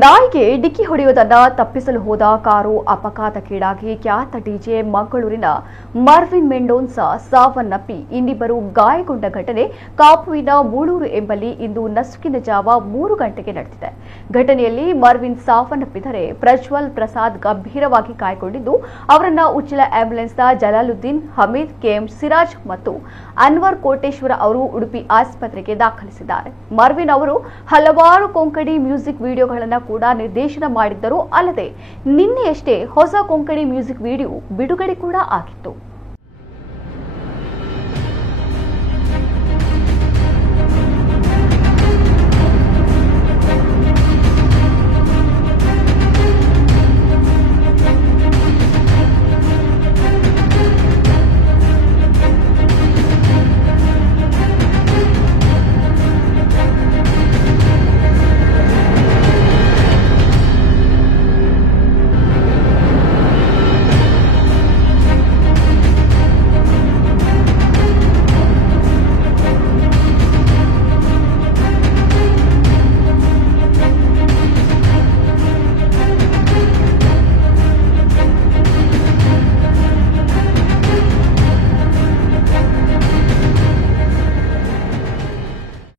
ನಾಯಿಗೆ ಡಿಕ್ಕಿ ಹೊಡೆಯುವುದನ್ನು ತಪ್ಪಿಸಲು ಹೋದ ಕಾರು ಅಪಘಾತಕ್ಕೀಡಾಗಿ ಖ್ಯಾತ ಡಿಜೆ ಮಂಗಳೂರಿನ ಮರ್ವಿನ್ ಮೆಂಡೋನ್ಸಾ ಸಾವನ್ನಪ್ಪಿ ಇನ್ನಿಬ್ಬರು ಗಾಯಗೊಂಡ ಘಟನೆ ಕಾಪುವಿನ ಮೂಳೂರು ಎಂಬಲ್ಲಿ ಇಂದು ನಸುಕಿನ ಜಾವ 3 ಗಂಟೆಗೆ ನಡೆದಿದೆ. ಘಟನೆಯಲ್ಲಿ ಮರ್ವಿನ್ ಸಾವನ್ನಪ್ಪಿದರೆ ಪ್ರಜ್ವಲ್ ಪ್ರಸಾದ್ ಗಂಭೀರವಾಗಿ ಗಾಯಗೊಂಡಿದ್ದು ಅವರನ್ನು ಉಚ್ಚಿಲ ಆಂಬ್ಯುಲೆನ್ಸ್ನ ಜಲಾಲುದ್ದೀನ್, ಹಮೀದ್, ಕೆಎಂ ಸಿರಾಜ್ ಮತ್ತು ಅನ್ವರ್ ಕೋಟೇಶ್ವರ ಅವರು ಉಡುಪಿ ಆಸ್ಪತ್ರೆಗೆ ದಾಖಲಿಸಿದ್ದಾರೆ. ಮರ್ವಿನ್ ಅವರು ಹಲವಾರು ಕೊಂಕಣಿ ಮ್ಯೂಸಿಕ್ ವಿಡಿಯೋಗಳನ್ನು ಕೂಡ ನಿರ್ದೇಶನ ಮಾಡಿದ್ದರು. ಅಲ್ಲದೆ ನಿನ್ನೆಯಷ್ಟೇ ಹೊಸ ಕೊಂಕಣಿ ಮ್ಯೂಸಿಕ್ ವಿಡಿಯೋ ಬಿಡುಗಡೆ ಕೂಡ ಆಗಿತ್ತು.